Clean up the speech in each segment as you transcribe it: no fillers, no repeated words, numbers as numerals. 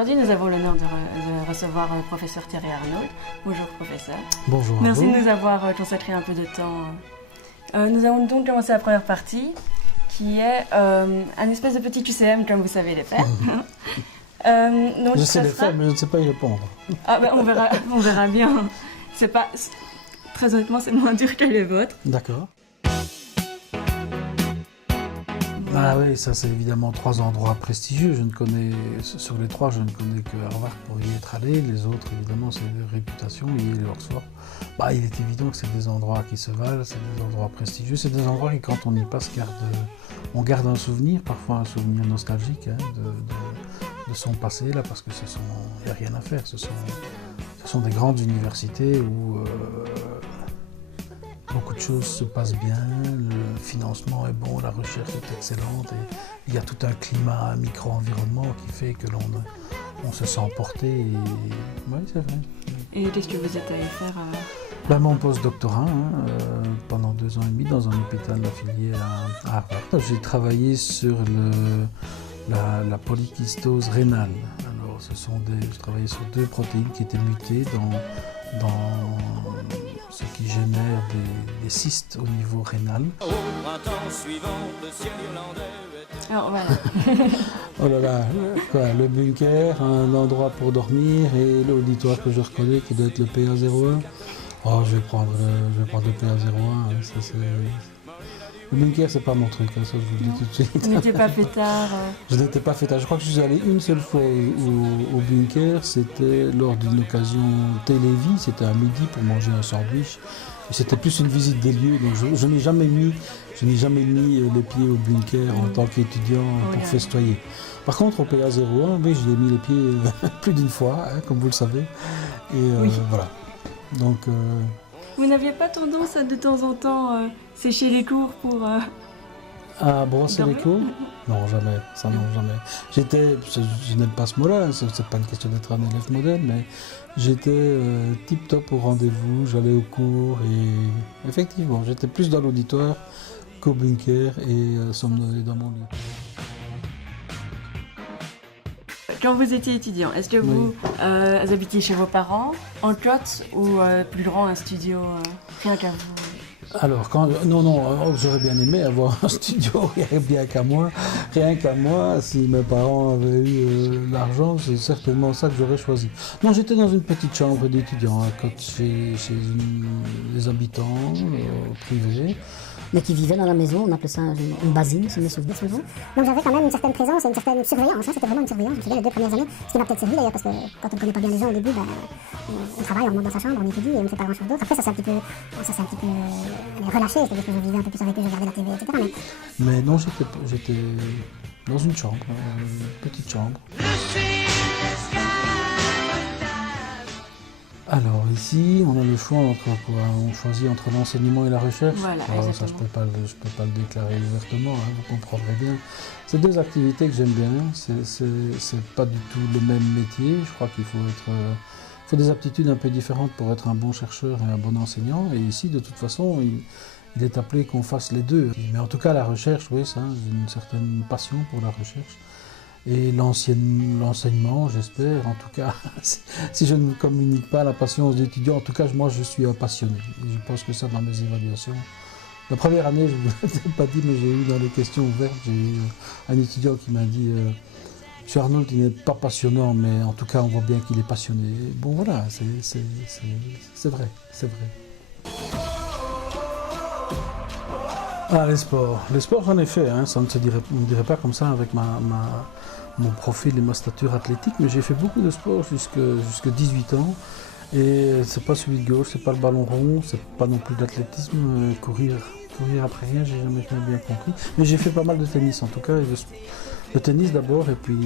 Aujourd'hui, nous avons l'honneur de recevoir le professeur Thierry Arnauld. Bonjour professeur. Bonjour. Merci de nous avoir consacré un peu de temps. Nous allons donc commencer la première partie, qui est un espèce de petit QCM comme vous savez les faire. Donc je sais les faire, mais je ne sais pas y répondre. Ah ben, on verra bien. C'est pas... Très honnêtement, c'est moins dur que les vôtres. D'accord. Ah oui, ça c'est évidemment 3 endroits prestigieux. Sur les 3, je ne connais que Harvard pour y être allé. Les autres, évidemment, c'est de réputation, Yale et Oxford. Il est évident que c'est des endroits qui se valent, c'est des endroits prestigieux. C'est des endroits qui, quand on y passe, on garde un souvenir, parfois un souvenir nostalgique de son passé, là, parce que il n'y a rien à faire. Ce sont des grandes universités où beaucoup de choses se passent bien, le financement est bon, la recherche est excellente et il y a tout un climat, un micro-environnement qui fait que on se sent porté. Oui, c'est vrai. Et qu'est-ce que vous êtes allé faire Mon post-doctorat, pendant 2 ans et demi dans un hôpital affilié à Harvard. J'ai travaillé sur la polykystose rénale. Alors, je travaillais sur 2 protéines qui étaient mutées dans ce qui génère des cystes au niveau rénal. Au printemps suivant, le ciel irlandais. Alors voilà. Oh là là, quoi, le bunker, un endroit pour dormir et l'auditoire que je reconnais qui doit être le PA01. Oh, je vais prendre le PA01. Le bunker, c'est pas mon truc, ça je vous le dis tout de suite. Vous n'étiez pas fêtard Je n'étais pas fêtard. Je crois que je suis allé une seule fois au bunker. C'était lors d'une occasion Télévis. C'était à midi pour manger un sandwich. Et c'était plus une visite des lieux. Donc je n'ai jamais mis les pieds au bunker en tant qu'étudiant pour festoyer. Par contre, au PA01, oui, j'y ai mis les pieds plus d'une fois, comme vous le savez. Et voilà. Donc... Vous n'aviez pas tendance à de temps en temps sécher les cours pour... À brosser les cours? Non, jamais. Ça, non, jamais. Je n'aime pas ce mot-là, c'est pas une question d'être un élève modèle, mais j'étais tip-top au rendez-vous, j'allais au cours et effectivement, j'étais plus dans l'auditoire qu'au bunker et somnolé dans mon lit. Quand vous étiez étudiant, est-ce que vous habitiez chez vos parents, en cote ou plus grand, un studio, rien qu'à vous? Alors, non, j'aurais bien aimé avoir un studio, rien qu'à moi. Si mes parents avaient eu l'argent, c'est certainement ça que j'aurais choisi. Non, j'étais dans une petite chambre d'étudiant, chez les habitants privés. Mais qui vivaient dans la maison, on appelait ça une basine, si je me souviens. Donc j'avais quand même une certaine présence et une certaine surveillance, c'était vraiment une surveillance. Je me souviens les 2 premières années, ce qui m'a peut-être servi d'ailleurs, parce que quand on ne connaît pas bien les gens au début, on travaille, on monte dans sa chambre, on étudie et on ne fait pas grand-chose d'autre. Après ça s'est un petit peu relâché, c'est-à-dire que je vivais un peu plus avec eux, je regardais la TV, etc. Mais non, j'étais dans une chambre, une petite chambre. Alors ici, on a le choix on choisit entre l'enseignement et la recherche. Voilà, alors, ça, je peux pas le déclarer ouvertement, vous comprendrez bien. C'est 2 activités que j'aime bien. C'est pas du tout le même métier. Je crois qu'il faut des aptitudes un peu différentes pour être un bon chercheur et un bon enseignant. Et ici, de toute façon, il est appelé qu'on fasse les 2. Mais en tout cas, la recherche, oui, ça, j'ai une certaine passion pour la recherche. Et l'enseignement, j'espère, en tout cas, si je ne communique pas la passion aux étudiants, en tout cas, moi, je suis un passionné. Et je pense que ça, dans mes évaluations. La première année, je ne vous ai pas dit, mais j'ai eu dans les questions ouvertes, j'ai eu un étudiant qui m'a dit Monsieur Arnauld, il n'est pas passionnant, mais en tout cas, on voit bien qu'il est passionné. Bon, voilà, c'est vrai. Ah, les sports. Les sports, j'en ai fait, ça ne se dirait pas comme ça avec mon profil et ma stature athlétique, mais j'ai fait beaucoup de sport jusque 18 ans. Et c'est pas celui de gauche, c'est pas le ballon rond, c'est pas non plus de l'athlétisme, courir après rien, j'ai jamais bien compris. Mais j'ai fait pas mal de tennis en tout cas, le tennis d'abord et puis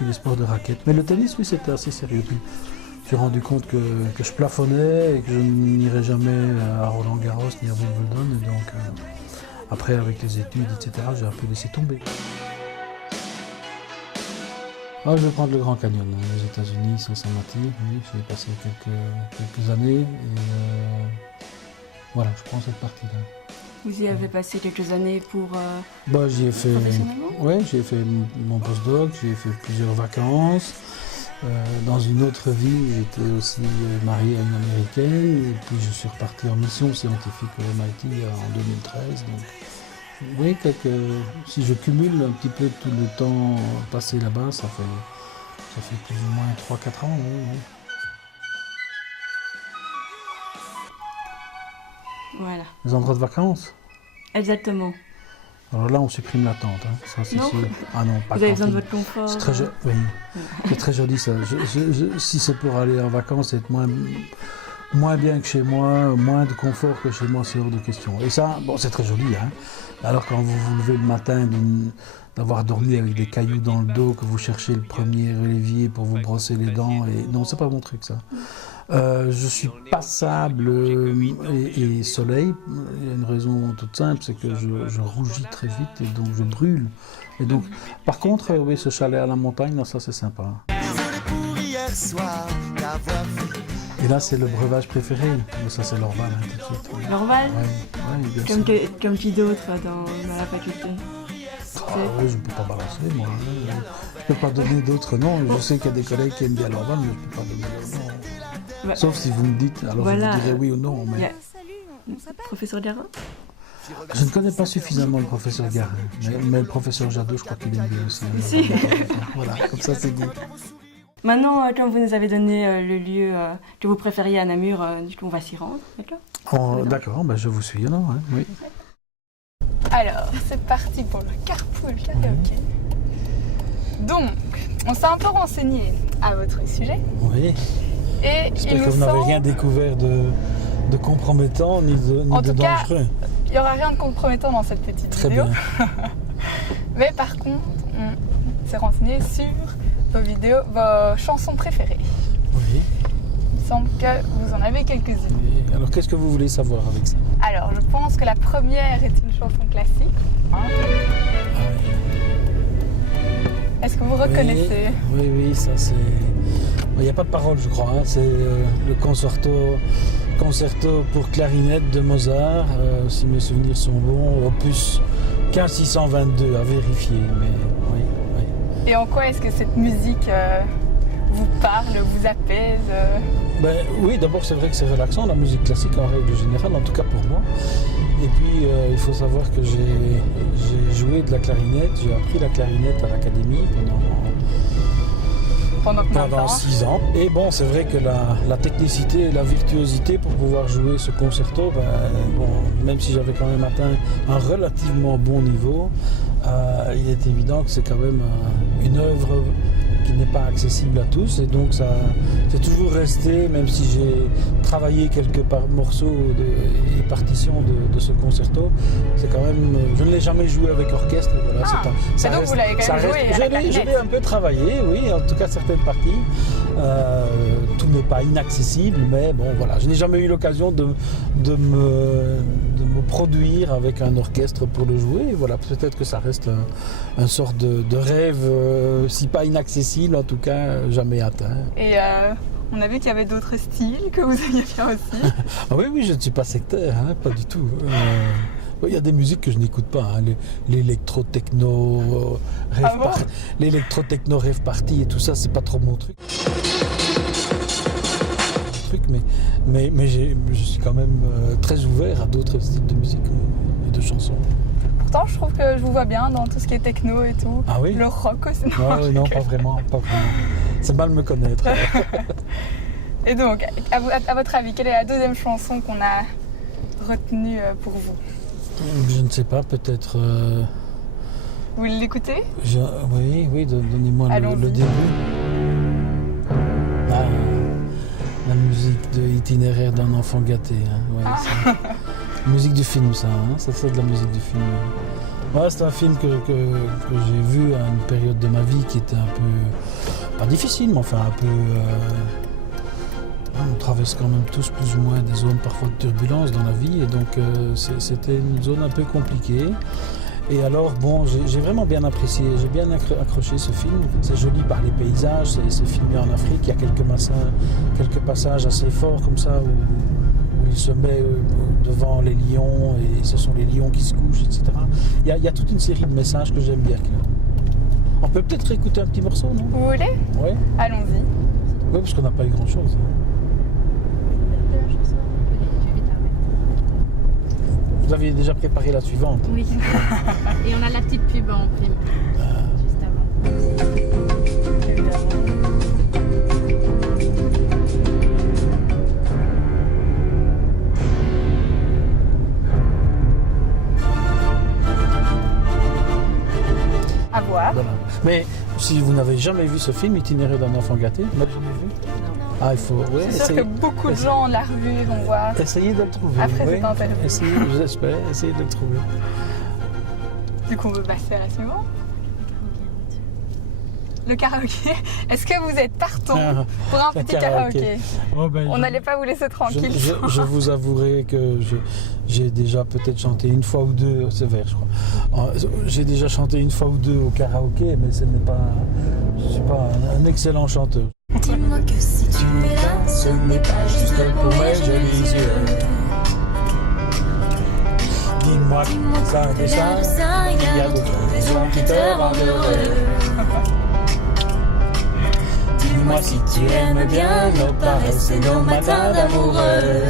les sports de raquettes. Mais le tennis, oui, c'était assez sérieux. Puis, j'ai rendu compte que je plafonnais et que je n'irais jamais à Roland-Garros ni à Wimbledon. Et donc, après, avec les études, etc., j'ai un peu laissé tomber. Je vais prendre le Grand Canyon, aux États-Unis, ça m'attire. Oui, j'y ai passé quelques années. Et voilà, je prends cette partie-là. Vous y avez passé quelques années pour Bah, j'y ai fait, professionnellement? ouais, j'ai fait mon postdoc, j'ai fait plusieurs vacances. Dans une autre vie, j'étais aussi marié à une Américaine et puis je suis reparti en mission scientifique au MIT en 2013. Donc, oui, si je cumule un petit peu tout le temps passé là-bas, ça fait plus ou moins 3-4 ans. Oui, oui. Voilà. Les endroits de vacances? Exactement. Alors là, on supprime la tente, hein. Ça c'est Non. sûr. Ah non, pas Vous avez besoin de camping. votre confort. C'est très, oui. C'est très joli ça. Si c'est pour aller en vacances et être moins bien que chez moi, moins de confort que chez moi, c'est hors de question. Et ça, bon, c'est très joli, hein. Alors quand vous vous levez le matin d'avoir dormi avec des cailloux dans le dos, que vous cherchez le premier levier pour vous brosser les dents, et non, c'est pas mon truc ça. Je suis pas sable et soleil. Il y a une raison toute simple, c'est que je rougis très vite et donc je brûle. Et donc, par contre, oui, ce chalet à la montagne, non, ça c'est sympa. Et là, c'est le breuvage préféré. Mais ça, c'est l'Orval, hein, tout de suite. Oui. L'Orval, Ouais, bien sûr. comme qui d'autre dans la faculté? Ah, oui, je ne peux pas balancer, moi. Hein. Je ne peux pas donner d'autres noms. Je sais qu'il y a des collègues qui aiment bien l'Orval, mais je ne peux pas donner leur nom. Bah, Sauf si vous me dites, alors voilà. je vous dirai oui ou non. Il y Mais a professeur Garin? je ne connais pas suffisamment le professeur Garin. Mais le professeur Jadot, je crois qu'il aime bien aussi. Si. Voilà, comme ça c'est dit. Maintenant, comme vous nous avez donné le lieu que vous préfériez à Namur, du coup, on va s'y rendre, d'accord? D'accord, ben je vous suis alors. Hein, oui. Alors, c'est parti pour le carpool karaoké. Donc, on s'est un peu renseigné à votre sujet. Oui. Et il J'espère nous que vous n'avez semble, rien découvert de compromettant ni En de tout cas, dangereux. il n'y aura rien de compromettant dans cette petite Très vidéo. bien. Mais par contre, on s'est renseigné sur vos chansons préférées. Oui. Il me semble que vous en avez quelques-unes. Et alors, qu'est-ce que vous voulez savoir avec ça? Alors, je pense que la première est une chanson classique. Hein. Ah, oui. Est-ce que vous reconnaissez? Oui, ça c'est... Il n'y a pas de parole, je crois. Hein. C'est le concerto pour clarinette de Mozart, si mes souvenirs sont bons, opus 15622 à vérifier. Mais oui. Et en quoi est-ce que cette musique vous parle, vous apaise? Ben, oui, d'abord c'est vrai que c'est relaxant, la musique classique en règle générale, en tout cas pour moi. Et puis il faut savoir que j'ai joué de la clarinette, j'ai appris la clarinette à l'académie pendant 6 ans. Et bon, c'est vrai que la technicité et la virtuosité pour pouvoir jouer ce concerto, même si j'avais quand même atteint un relativement bon niveau, il est évident que c'est quand même une œuvre qui n'est pas accessible à tous, et donc ça c'est toujours resté, même si j'ai travaillé quelques morceaux et partitions de ce concerto, c'est quand même, je ne l'ai jamais joué avec orchestre, voilà. Et donc vous l'avez quand même joué à la clarinette. Je l'ai un peu travaillé, oui, en tout cas certaines parties. Tout n'est pas inaccessible, mais bon voilà, je n'ai jamais eu l'occasion de me produire avec un orchestre pour le jouer, et voilà, peut-être que ça reste un sorte de rêve, si pas inaccessible, en tout cas jamais atteint. Et on a vu qu'il y avait d'autres styles que vous aimiez bien aussi. Ah oui, je ne suis pas sectaire, hein, pas du tout. Il y a des musiques que je n'écoute pas, hein, l'électro-techno, l'électro-techno rave party et tout ça, c'est pas trop mon truc. Mais je suis quand même très ouvert à d'autres styles de musique et de chansons. Pourtant, je trouve que je vous vois bien dans tout ce qui est techno et tout. Ah oui? Le rock aussi. Non, pas vraiment. C'est mal me connaître. Et donc, à votre avis, quelle est la deuxième chanson qu'on a retenue pour vous? Je ne sais pas, peut-être... Vous l'écoutez? Oui, donnez-moi le début. La musique de Itinéraire d'un enfant gâté. Hein. Ouais, musique du film, ça. Hein. C'est de la musique du film. Ouais, c'est un film que j'ai vu à une période de ma vie qui était un peu... Pas difficile, mais enfin un peu... on traverse quand même tous plus ou moins des zones parfois de turbulence dans la vie. Et donc c'était une zone un peu compliquée. Et alors, bon, j'ai vraiment bien apprécié, j'ai bien accroché ce film. C'est joli par les paysages, c'est filmé en Afrique. Il y a quelques passages assez forts comme ça où il se met devant les lions et ce sont les lions qui se couchent, etc. Il y a toute une série de messages que j'aime bien. On peut peut-être écouter un petit morceau, non? Vous voulez? Oui. Allons-y. Oui, parce qu'on n'a pas eu grand-chose. Vous aviez déjà préparé la suivante? Oui. Et on a la petite pub en prime. Juste avant. À voir. Voilà. Mais si vous n'avez jamais vu ce film, Itinéraire d'un enfant gâté, vous l'avez jamais vu? Ah, il faut. Ouais, C'est sûr que beaucoup de gens l'ont revu, vont voir. Essayez de le trouver. Après oui. cette interview. Essayez, j'espère, essayez de le trouver. Du coup, on veut passer à la suivante. Le karaoké. Est-ce que vous êtes partant pour un Le petit karaoké? Oh, ben, On n'allait pas vous laisser tranquille. je vous avouerai que j'ai déjà peut-être chanté une fois ou deux, c'est vrai je crois. J'ai déjà chanté une fois ou deux au karaoké, mais je ne suis pas un excellent chanteur. Dis-moi que si tu es là, ce n'est pas juste pour mes jolis yeux. Dis-moi que ça et ça, il y a d'autres raisons qui te rendent heureux. Dis-moi si tu aimes bien nos paresses et nos matins d'amoureux.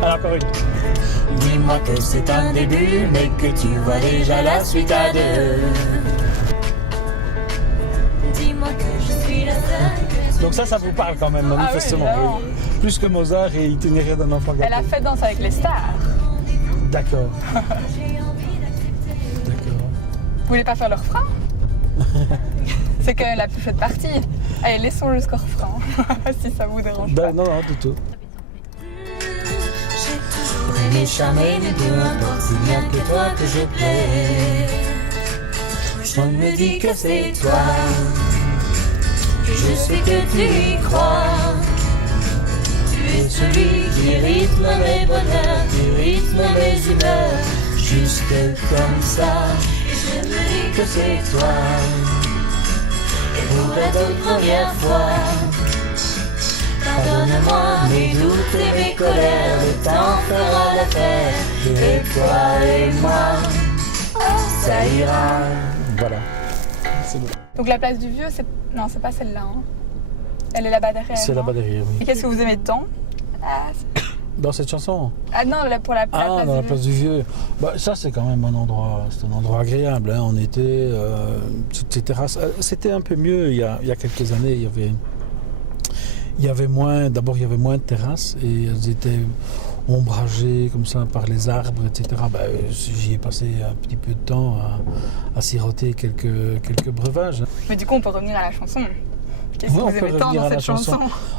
Alors encore une. Dis-moi que c'est un début, mais que tu vois déjà la suite à deux. Dis-moi que je suis la seule. Donc ça vous parle quand même, manifestement. évidemment. Oui. Plus que Mozart et Itinéraire d'un enfant gâté. Elle a fait Danse avec les stars. D'accord. D'accord. Vous voulez pas faire le refrain? C'est quand même la plus chouette partie. Allez, laissons jusqu'au refrain, si ça vous dérange pas. Non, du tout. J'ai toujours aimé charmer, mais peu importe, c'est bien que toi que je plais. Je me dis que c'est toi. Je sais que tu y crois. Tu es celui qui rythme mes bonheurs, qui rythme mes humeurs. Juste comme ça, et je me dis que c'est toi. Et pour la toute première fois, pardonne-moi mes doutes et mes colères, le temps fera l'affaire. Et toi et moi, ça ira. Voilà. C'est bon. Donc la place du vieux, c'est... Non, c'est pas celle-là. Hein. Elle est là-bas derrière. C'est hein. là-bas derrière, oui. Et qu'est-ce que vous aimez tant? Dans cette chanson? Ah non, là, pour la place Ah, du dans la vieux. place du Vieux. Bah, ça, c'est quand même un endroit agréable. Hein. On était toutes ces terrasses. C'était un peu mieux il y a quelques années. Il y avait moins. D'abord, il y avait moins de terrasses et elles étaient ombragées comme ça par les arbres, etc. Bah, j'y ai passé un petit peu de temps à siroter quelques breuvages. Mais du coup, on peut revenir à la chanson. Qu'est-ce Oui, que on vous peut aimez tant revenir dans à la cette chanson?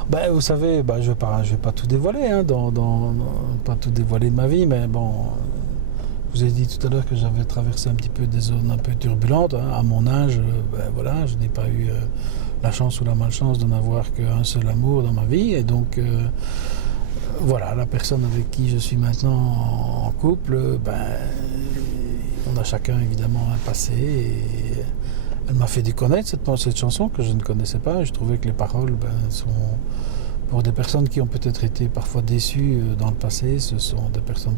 Ben, vous savez, je vais pas tout dévoiler, hein, pas tout dévoiler de ma vie, mais bon, je vous ai dit tout à l'heure que j'avais traversé un petit peu des zones un peu turbulentes. Hein. À mon âge, voilà, je n'ai pas eu la chance ou la malchance de n'avoir qu'un seul amour dans ma vie, et donc voilà, la personne avec qui je suis maintenant en couple, on a chacun évidemment un passé. Et elle m'a fait déconnaître cette chanson que je ne connaissais pas. Et je trouvais que les paroles sont, pour des personnes qui ont peut-être été parfois déçues dans le passé, ce sont des personnes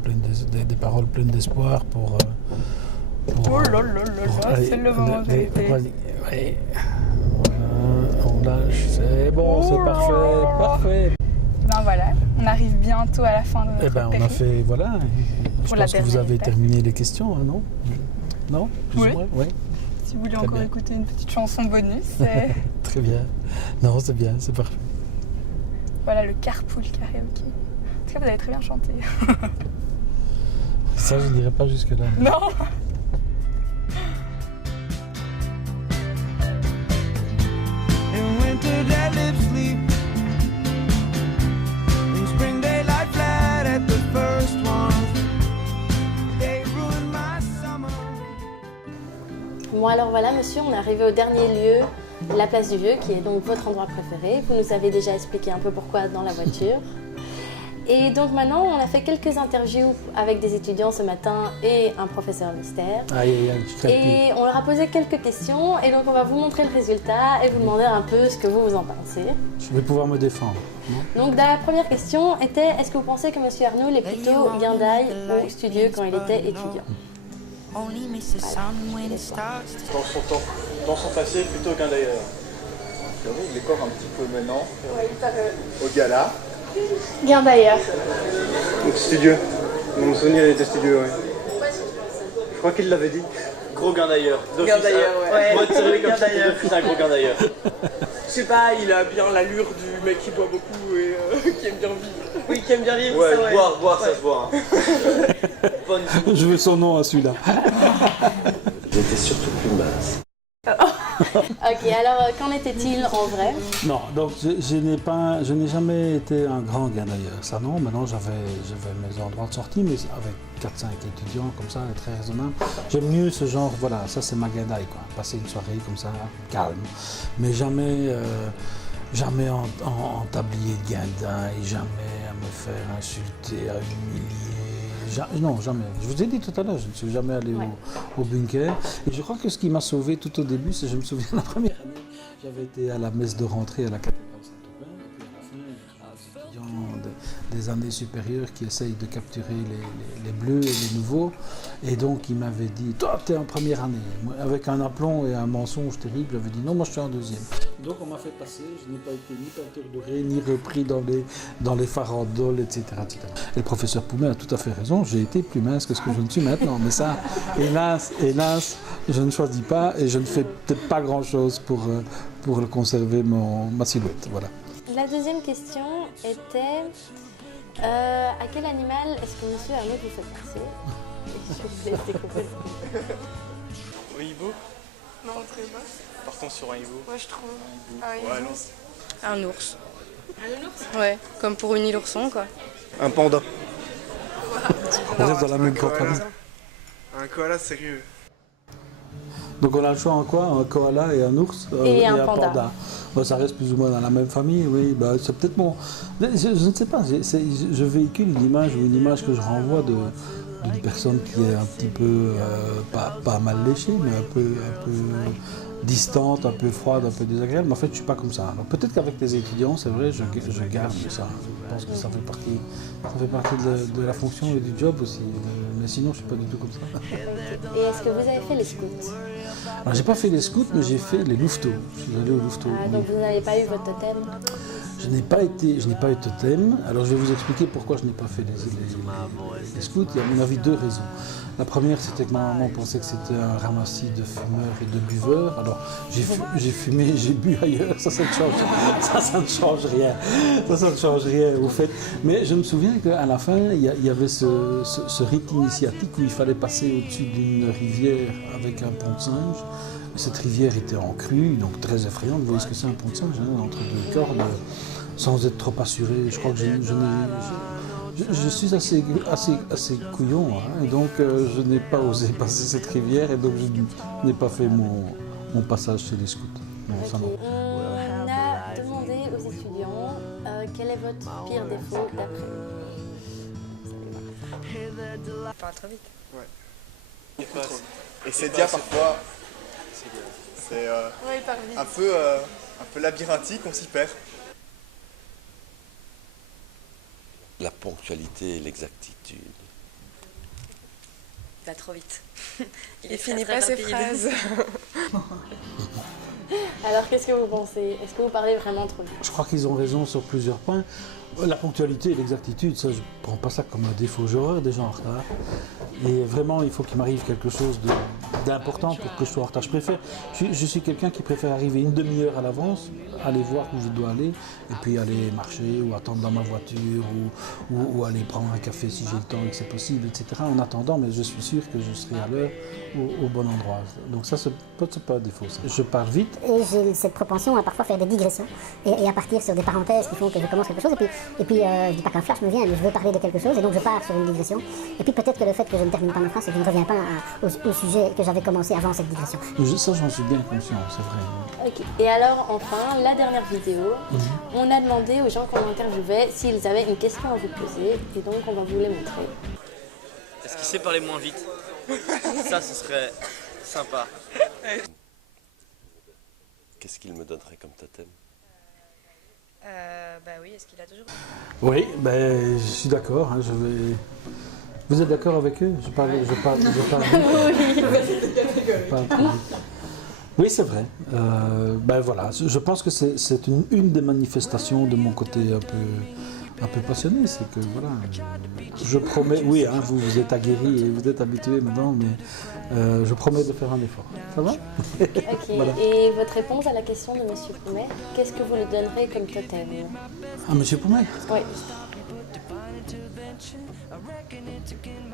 des paroles pleines d'espoir pour Oh là là là là, c'est le moment de vérité. Ouais. On lâche, c'est bon, c'est parfait. Ben voilà, on arrive bientôt à la fin de notre Eh ben, on périple. a fait, voilà. Je Pour la pense que vous dernière avez étape. terminé les questions, hein, non? Non? Plus Oui. ou moins? Oui. Si vous voulez Très encore bien. écouter une petite chanson bonus, c'est Très bien. Non, c'est bien, c'est parfait. voilà le Carpool Karaoke. En tout cas, vous avez très bien chanté. Ça, je ne dirais pas jusque-là. Non. In winter their lips sleep. In spring they lie flat at the first one. They ruined my summer. Bon alors voilà monsieur, on est arrivé au dernier lieu, la place du Vieux, qui est donc votre endroit préféré. Vous nous avez déjà expliqué un peu pourquoi dans la voiture. Et donc maintenant, on a fait quelques interviews avec des étudiants ce matin et un professeur mystère. Aïe, aïe, aïe, je crève Et on leur a posé quelques questions et donc on va vous montrer le résultat et vous demander un peu ce que vous en pensez. plus. Je vais pouvoir me défendre. Non Donc la première question était, est-ce que vous pensez que M. Arnoul est plutôt guindaille ou studieux quand il était étudiant? Dans son passé, plutôt qu'un d'ailleurs. J'avoue, il décore un petit peu maintenant. Au gala. Guindailleur. Donc studieux. Mon souvenir, il était studieux, oui. Je crois qu'il l'avait dit. Gros gain d'ailleurs. Guindailleur, ouais. Moi, c'est vrai comme ça, Guindailleur. c'est un gros gain d'ailleurs. Je sais pas, il a bien l'allure du mec qui boit beaucoup et qui aime bien vivre. Oui, qui aime bien vivre, Ouais, ça, ouais. boire, ça se voit. Hein. Bonne. Je veux son nom à celui-là. J'étais surtout plus mince. Ok, alors qu'en était-il en vrai? Non, donc je n'ai jamais été un grand gain d'ailleurs. Ça non, maintenant j'avais mes endroits de sortie, mais avec 4-5 étudiants comme ça, très raisonnable. J'aime mieux ce genre, voilà, ça c'est ma guindaille quoi. Passer une soirée comme ça, calme. Mais jamais en tablier de guindaille, jamais à me faire insulter, à humilier. Non, jamais. Je vous ai dit tout à l'heure, je ne suis jamais allé au bunker. Et je crois que ce qui m'a sauvé tout au début, c'est, je me souviens, la première année, j'avais été à la messe de rentrée à la cathédrale Saint-Aubin. Et puis à la fin, il y a des étudiants des années supérieures qui essayent de capturer les bleus et les nouveaux. Et donc, il m'avait dit, toi, tu es en première année. Moi, avec un aplomb et un mensonge terrible, j'avais dit, non, moi, je suis en deuxième. Donc, on m'a fait passer. Je n'ai pas été ni peinture ni repris dans les farandoles, etc., etc. Et le professeur Poumet a tout à fait raison. J'ai été plus mince que ce que je ne suis maintenant. Mais ça, hélas, je ne choisis pas et je ne fais peut-être pas grand-chose pour conserver ma silhouette. Voilà. La deuxième question était, à quel animal est-ce que M. Arnaud vous fait penser? S'il vous plaît, découpez. Au hibou. Non, très bas. Partons sur un hibou. Ouais, je trouve. Ouais, allons. Un ours. Un ours? Ouais, comme pour une île ourson quoi. Un panda. On reste dans la même compagnie. Un koala sérieux. Donc on a le choix en quoi? Un koala et un ours Et un panda. Bah, ça reste plus ou moins dans la même famille, oui. Bah, c'est peut-être mon... Je ne sais pas, je véhicule une image que je renvoie d'une personne qui est un petit peu, pas mal léchée, mais un peu distante, un peu froide, un peu désagréable. Mais en fait, je ne suis pas comme ça. Alors peut-être qu'avec les étudiants, c'est vrai, je garde ça. Je pense que ça fait partie de la fonction et du job aussi. Mais sinon, je ne suis pas du tout comme ça. Et est-ce que vous avez fait les scouts? Alors, j'ai pas fait les scouts, mais j'ai fait les louveteaux. Je suis allé aux louveteaux. Ah, donc vous n'avez pas eu votre totem? Je n'ai pas eu de totem. Alors je vais vous expliquer pourquoi je n'ai pas fait les scouts. Il y a à mon avis deux raisons. La première, c'était que ma maman pensait que c'était un ramassis de fumeurs et de buveurs. Alors j'ai fumé, j'ai bu ailleurs, ça ne change rien. Ça ne change rien au fait. Mais je me souviens qu'à la fin, il y avait ce rite initiatique où il fallait passer au-dessus d'une rivière avec un pont de singe. Cette rivière était en crue, donc très effrayante. Vous voyez ce que c'est un pont de singe, hein, entre deux cordes, sans être trop assuré. Je crois que je suis assez couillon, hein, et donc je n'ai pas osé passer cette rivière, et donc je n'ai pas fait mon passage chez les scouts. Non, ça non. On a demandé aux étudiants quel est votre pire défaut d'après eux. Pas trop vite. Ouais. Et c'est dire parfois, c'est un peu labyrinthique, on s'y perd. La ponctualité et l'exactitude. Il va trop vite. Il finit pas ses phrases. Alors qu'est-ce que vous pensez? Est-ce que vous parlez vraiment trop vite? Je crois qu'ils ont raison sur plusieurs points. La ponctualité et l'exactitude, ça, je ne prends pas ça comme un défaut. J'ai horreur des gens en retard. Et vraiment, il faut qu'il m'arrive quelque chose d'important pour que je sois en retard. Je suis quelqu'un qui préfère arriver une demi-heure à l'avance, aller voir où je dois aller, et puis aller marcher ou attendre dans ma voiture, ou aller prendre un café si j'ai le temps et que c'est possible, etc. En attendant, mais je suis sûr que je serai à l'heure au bon endroit. Donc ça, c'est pas un défaut. Ça. Je pars vite. Et j'ai cette propension à parfois faire des digressions et à partir sur des parenthèses qui font que je commence quelque chose. Et puis je dis pas qu'un flash me vient, mais je veux parler de quelque chose et donc je pars sur une digression. Et puis peut-être que le fait que je ne termine pas ma phrase, c'est que je ne reviens pas au sujet que j'avais commencé avant cette digression. Ça, j'en suis bien conscient, c'est vrai. Ok. Et alors, enfin, la la dernière vidéo, on a demandé aux gens qu'on interviewait s'ils avaient une question à vous poser, et donc on va vous les montrer. Est-ce qu'il sait parler moins vite? Ça, ce serait sympa. Qu'est-ce qu'il me donnerait comme totem? Bah oui, est-ce qu'il a toujours... Oui, ben, je suis d'accord. Hein, Vous êtes d'accord avec eux? Je parle vite. Oui, c'est vrai. Ben voilà, je pense que c'est une des manifestations de mon côté un peu passionné, c'est que voilà, je promets, oui, hein, vous êtes aguerris et vous êtes habitués maintenant, mais je promets de faire un effort. Ça va? Ok, Voilà. et votre réponse à la question de Monsieur Poumet, qu'est-ce que vous lui donnerez comme totem? Ah, Monsieur Poumet? Oui.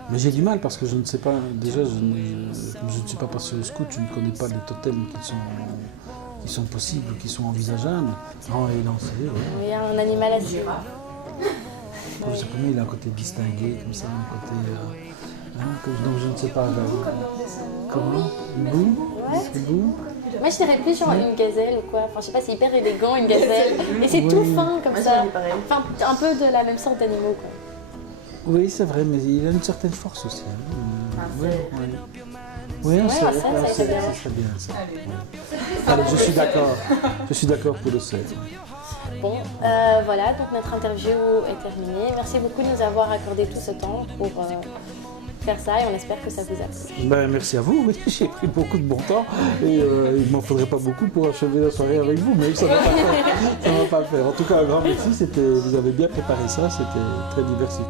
Mais j'ai du mal parce que je ne sais pas, déjà, comme je ne suis pas passé au scout, je ne connais pas les totems qui sont possibles, qui sont envisageables. Non, et lancé, Il y a un animal à suivre. Monsieur Poumet, il a un côté distingué, comme ça, un côté... donc je ne sais pas. Comment? Bou? C'est Bou? Moi je dirais plus genre une gazelle ou quoi, enfin je sais pas, c'est hyper élégant une gazelle, et c'est tout fin comme ça, enfin un peu de la même sorte d'animaux quoi. Oui, c'est vrai, mais il a une certaine force aussi. Hein. Oui, ça serait bien. Ça serait bien ça. Allez, je suis d'accord pour le 7. Bon, voilà, donc notre interview est terminée. Merci beaucoup de nous avoir accordé tout ce temps pour faire ça et on espère que ça vous a plu. Ben, merci à vous, oui, j'ai pris beaucoup de bon temps et il ne m'en faudrait pas beaucoup pour achever la soirée avec vous, mais ça ne va pas faire. Ça va pas le faire. En tout cas, un grand merci, vous avez bien préparé ça, c'était très diversifié.